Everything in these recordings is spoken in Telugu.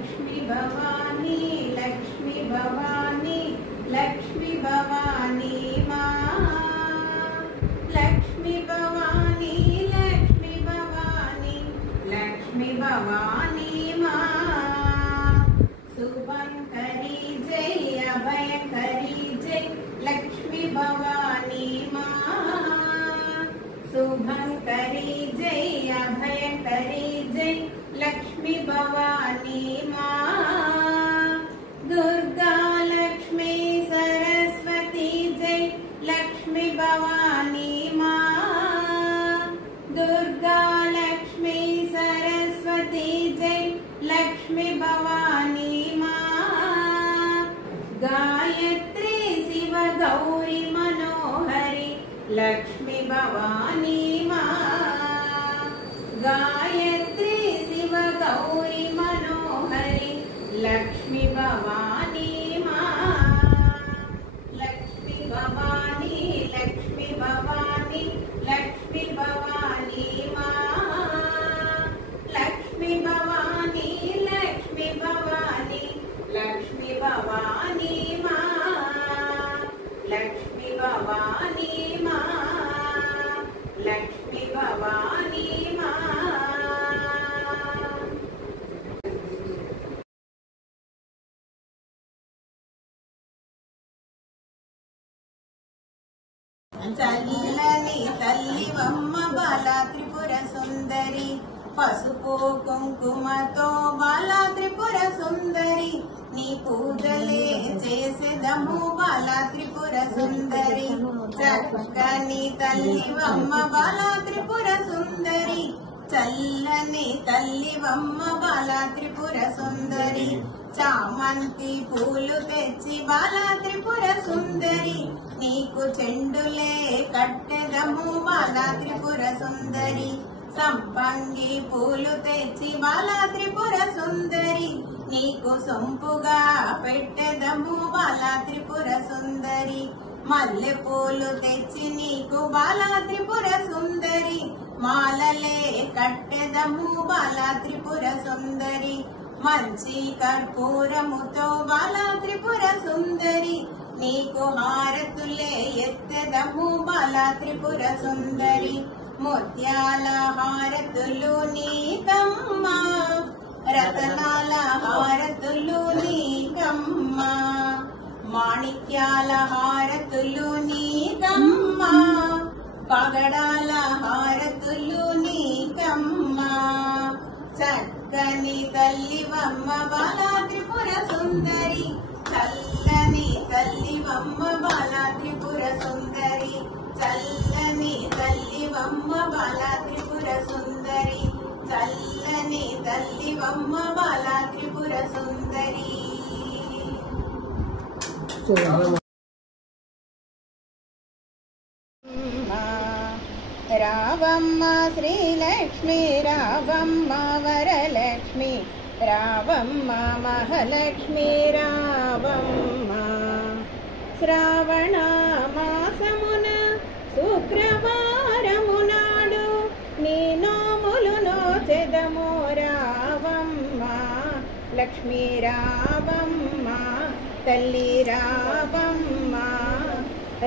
लक्ष्मी भवानी लक्ष्मी भवानी लक्ष्मी भवानी माँ लक्ष्मी भवानी लक्ष्मी भवानी लक्ष्मी भवानी माँ शुभंकरी जय अभयंकरी जय लक्ष्मी भवानी माँ शुभंकरी जय अभयंकरी जय लक्ष्मी भवानी माँ दुर्गा लक्ष्मी सरस्वती जय लक्ष्मी भवानी माँ दुर्गा लक्ष्मी सरस्वती जय लक्ष्मी भवानी माँ गायत्री शिव गौरी मनोहरी लक्ष्मी भवानी माँ गायत्री शिव गौरी मनोहरी लक्ष्मी भवानी माँ लक्ष्मी भवानी लक्ष्मी भवानी लक्ष्मी भवानी माँ लक्ष्मी भवानी लक्ष्मी भवानी लक्ष्मी भवानी माँ लक्ष्मी भवानी माँ लक्ष्मी भवानी माँ చల్లని తల్లివమ్మ బాలా త్రిపుర సుందరి పసుపు కుంకుమతో బాలా త్రిపుర సుందరి నీ పూజలే చేసేదము బాలా త్రిపుర సుందరి చక్కని తల్లివమ్మ బాలా త్రిపుర సుందరి చల్లని తల్లివమ్మ బాలా త్రిపుర సుందరి చామంతి పూలు తెచ్చి బాలా త్రిపుర సుందరి నీకు చెండులే కట్టెదము బాలా త్రిపుర సుందరి సంపంగి పూలు తెచ్చి బాలా త్రిపుర సుందరి నీకు సొంపుగా పెట్టెదము బాలా త్రిపుర సుందరి మల్లె పూలు తెచ్చి నీకు బాలా త్రిపుర సుందరి మాలలే కట్టెదము బాలా త్రిపుర సుందరి మంచి కర్పూరముతో బాలా త్రిపుర సుందరి నీకు హారతులే ఎత్తెదము బాలా త్రిపుర సుందరి ముత్యాల హారతులు నీకమ్మా రతనాల హారతులు నీకమ్మా మాణిక్యాల హారతులు నీకమ్మా పగడాల హారతులు నీకమ్మా చక్కని తల్లివమ్మ బాలా త్రిపుర సుందరి చల్లని తల్లివమ్మ బాలా త్రిపుర సుందరి చల్లని తల్లివమ్మ బాలా త్రిపుర సుందరి చల్లని తల్లివమ్మ బాలా త్రిపుర సుందరి రావమ్మ శ్రీలక్ష్మి రావమ్మ వరలక్ష్మి రావమ్మ మహాలక్ష్మి రావమ్మ శ్రావణ మాసమున శుక్రవారము నాడు నీ నోములు నోచెదము రావమ్మ లక్ష్మీ రావమ్మ తల్లి రావమ్మ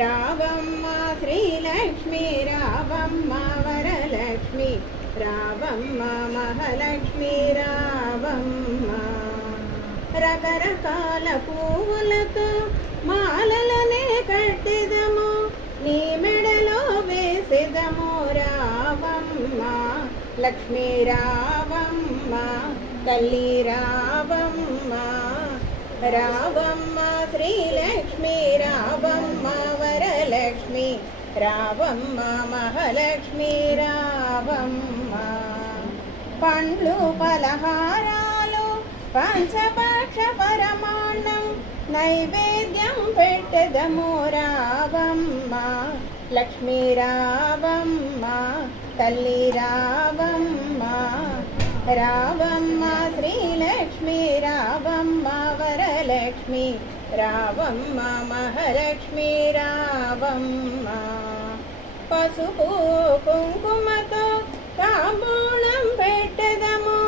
రావమ్మ శ్రీలక్ష్మి రావమ్మ వరలక్ష్మి రావమ్మ మహాలక్ష్మి రావమ్మ రకరకాల పువ్వులతో మాలలనే కట్టెదము నీ మెడలో వేసెదము రావమ్మ లక్ష్మీ రావమ్మ తల్లి రావమ్మ రావమ్మ శ్రీలక్ష్మి రావమ్మ వరలక్ష్మి రావమ్మ మహాలక్ష్మి రావమ్మ పండ్లు పలహారాలు పంచభక్ష పరమాన్నం నైవేద్యం పెట్టెదము రావమ్మ లక్ష్మీ రావమ్మ తల్లి రావమ్మ రావమ్మ శ్రీలక్ష్మి రావమ్మ వరలక్ష్మి రావమ్మ మహాలక్ష్మి రావమ్మ పసుపు కుంకుమతో తాంబూలం పెట్టెదము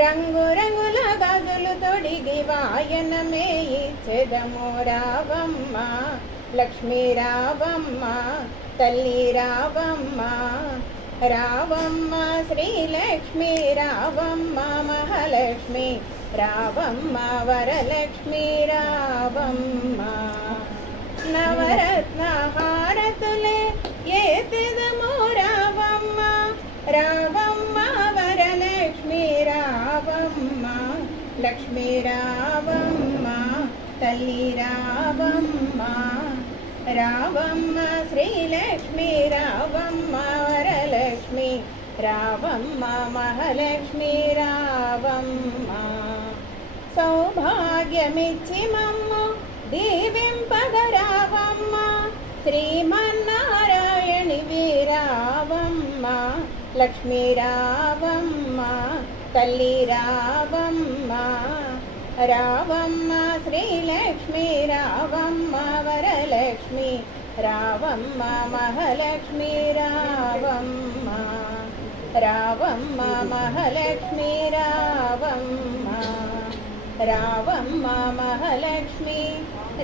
రంగు రంగుల గదులతో అడిగి వాయనమే ఇచ్చెదము రావమ్మ లక్ష్మీ రావమ్మ తల్లి రావమ్మ రావమ్మ శ్రీలక్ష్మి రావమ్మ మహాలక్ష్మి రావమ్మ వరలక్ష్మి రావమ్మ నవరత్న హారతులే ఏతెదము రావమ్మ రావమ్మ వరలక్ష్మి రావమ్మ లక్ష్మీ రావమ్మ తల్లి రావమ్మ రావమ్మ శ్రీలక్ష్మి రావమ్మ వరలక్ష్మి రావమ్మ మహాలక్ష్మి రావమ్మ సౌభాగ్యమిచ్చి మమ్ము దీవింపగ రావమ్మ శ్రీమన్నారాయణి వీరావమ్మ లక్ష్మీ రావమ్మ తల్లి రావమ్మ రావమ్మ శ్రీలక్ష్మి రావమ్మ వరలక్ష్మి రావమ్మ మహాలక్ష్మి రావమ్మ రావమ్మ మహాలక్ష్మి రావమ్మ రావమ్మ మహాలక్ష్మి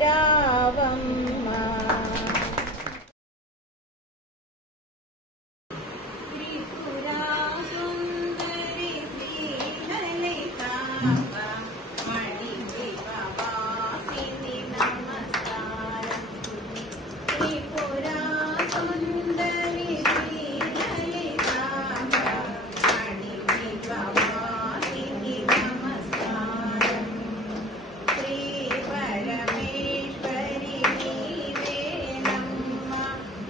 రావమ్మ త్రిపురా సుందరి శ్రీలలితాంబ మణి వివాసిని నమస్కారం త్రిపురా సుందరి శ్రీలలితాంబ మణి వివాసిని నమస్కారం శ్రీ పరమేశ్వరి నీవేనమ్మ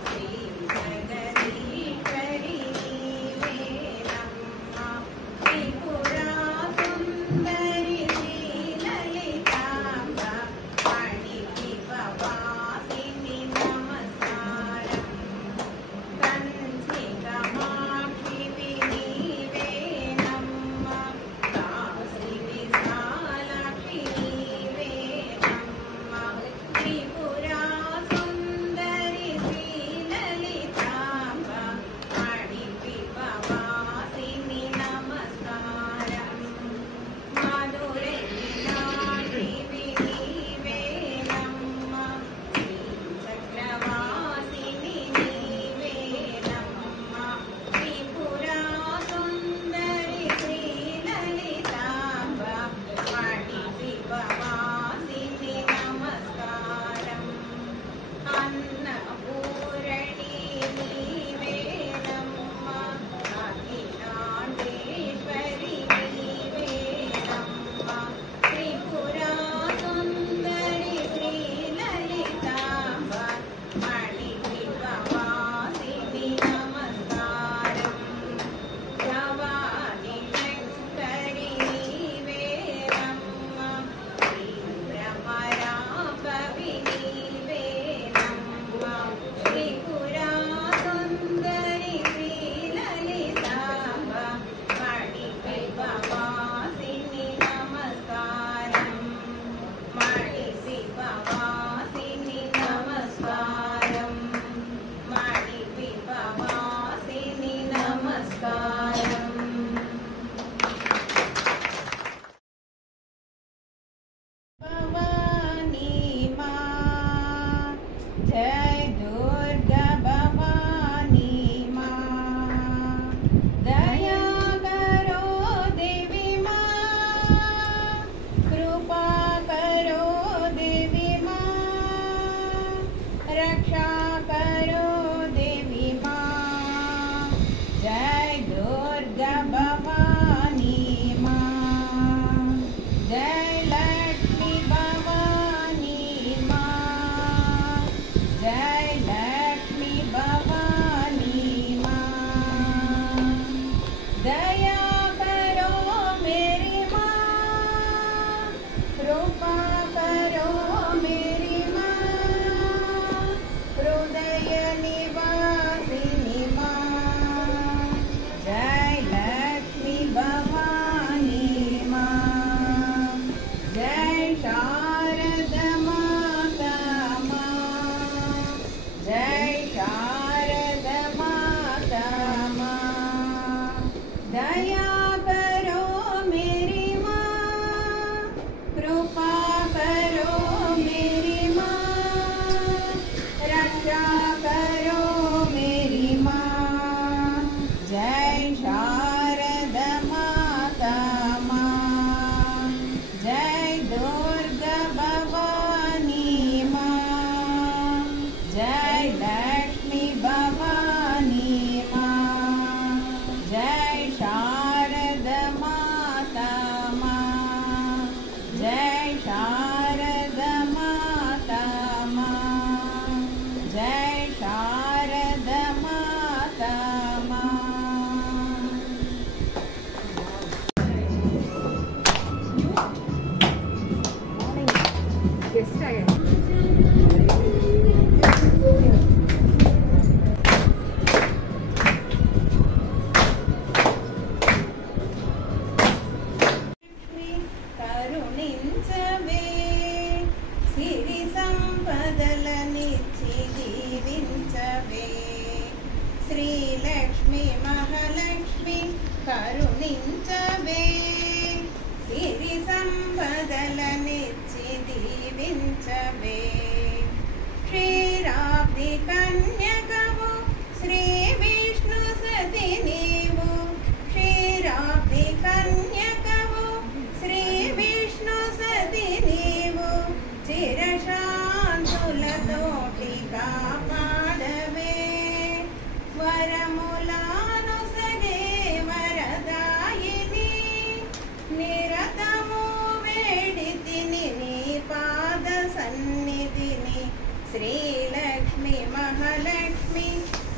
శ్రీ జగదీశ్వరి నీవేనమ్మ త్రిపురా సుందరి కరుణించవే సిరి సంపదలనిచ్చి దీవించవే శ్రీలక్ష్మి మహాలక్ష్మి కరుణించవే సిరి సంపదలనిచ్చి దీవించవే క్షీరాబ్ది కన్యకవు శ్రీ విష్ణు సతి నీవు క్షీరాబ్ది కన్యకవు శ్రీ విష్ణు సతి నీవు చిరశాంతులతోటి కాపాడవే వరములాను సగే వరదాయిని నిరతము వేడితిని నీ పాద సన్నిధిని శ్రీలక్ష్మి మహాలక్ష్మి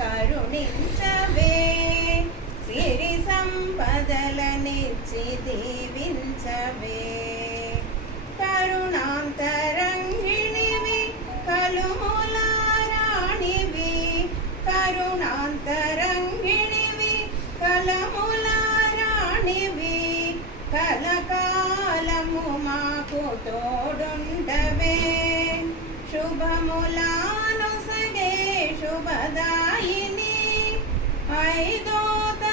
కరుణించవే సిరి సంపదలనిచ్చి దీవించవే కరుణాంతరంగిణివి కలుములారాణివి కరుణాంతరంగిణివి కలములారాణివి కలకాలము మాకు తోడుండవే శుభములాను సగే శుభదాయిని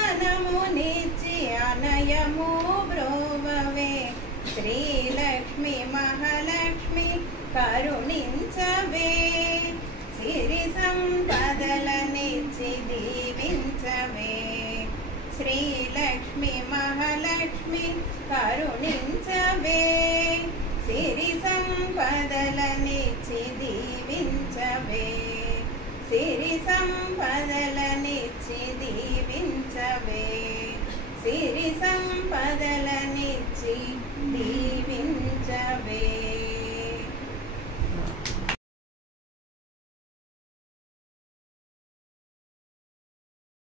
ఐదోతనమునిచ్చి అనయము బ్రోవవే శ్రీలక్ష్మి మహాలక్ష్మి కరుణించవే సిరి సంపదలనిచ్చి దీవించవే శ్రీలక్ష్మి మహాలక్ష్మి కరుణించవే సిరి సంపదలనిచ్చి దీవించవే సిరి సంపదలనిచ్చి దీవించవే సిరి సంపదలనిచ్చి